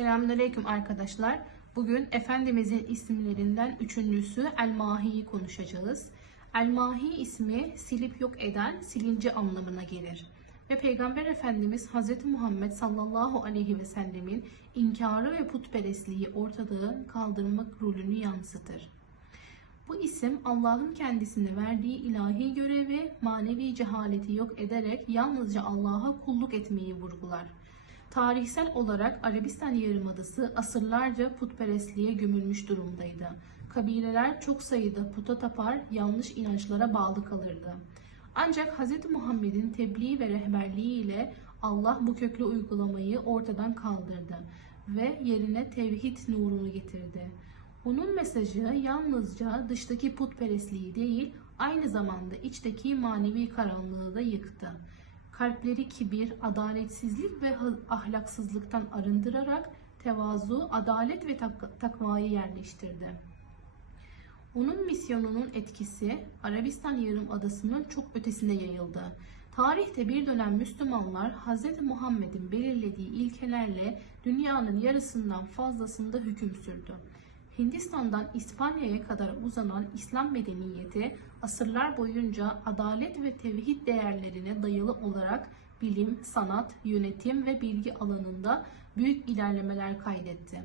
Selamünaleyküm arkadaşlar. Bugün Efendimizin isimlerinden üçüncüsü El-Mahi'yi konuşacağız. El-Mahi ismi silip yok eden, silinci anlamına gelir. Ve Peygamber Efendimiz Hz. Muhammed sallallahu aleyhi ve sellemin inkarı ve putperestliği ortalığı kaldırmak rolünü yansıtır. Bu isim Allah'ın kendisine verdiği ilahi görevi manevi cehaleti yok ederek yalnızca Allah'a kulluk etmeyi vurgular. Tarihsel olarak Arabistan Yarımadası asırlarca putperestliğe gömülmüş durumdaydı. Kabileler çok sayıda puta tapar, yanlış inançlara bağlı kalırdı. Ancak Hz. Muhammed'in tebliğ ve rehberliği ile Allah bu köklü uygulamayı ortadan kaldırdı ve yerine tevhid nurunu getirdi. Onun mesajı yalnızca dıştaki putperestliği değil, aynı zamanda içteki manevi karanlığı da yıktı. Kalpleri kibir, adaletsizlik ve ahlaksızlıktan arındırarak tevazu, adalet ve tak- takvayı yerleştirdi. Onun misyonunun etkisi Arabistan Yarımadası'nın çok ötesine yayıldı. Tarihte bir dönem Müslümanlar Hz. Muhammed'in belirlediği ilkelerle dünyanın yarısından fazlasında hüküm sürdü. Hindistan'dan İspanya'ya kadar uzanan İslam medeniyeti asırlar boyunca adalet ve tevhid değerlerine dayalı olarak bilim, sanat, yönetim ve bilgi alanında büyük ilerlemeler kaydetti.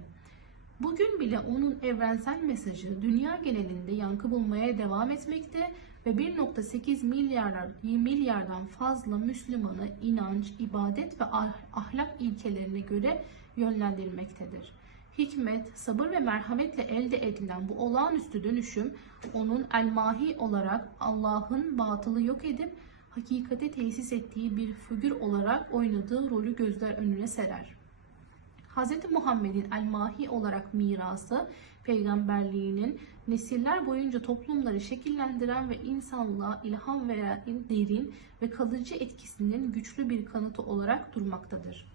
Bugün bile onun evrensel mesajı dünya genelinde yankı bulmaya devam etmekte ve 1.8 milyar milyardan fazla Müslümanı inanç, ibadet ve ah- ahlak ilkelerine göre yönlendirmektedir. Hikmet, sabır ve merhametle elde edilen bu olağanüstü dönüşüm onun el-mahi olarak Allah'ın batılı yok edip hakikati tesis ettiği bir figür olarak oynadığı rolü gözler önüne serer. Hz. Muhammed'in el-Mahi olarak mirası, peygamberliğinin nesiller boyunca toplumları şekillendiren ve insanlığa ilham veren derin ve kalıcı etkisinin güçlü bir kanıtı olarak durmaktadır.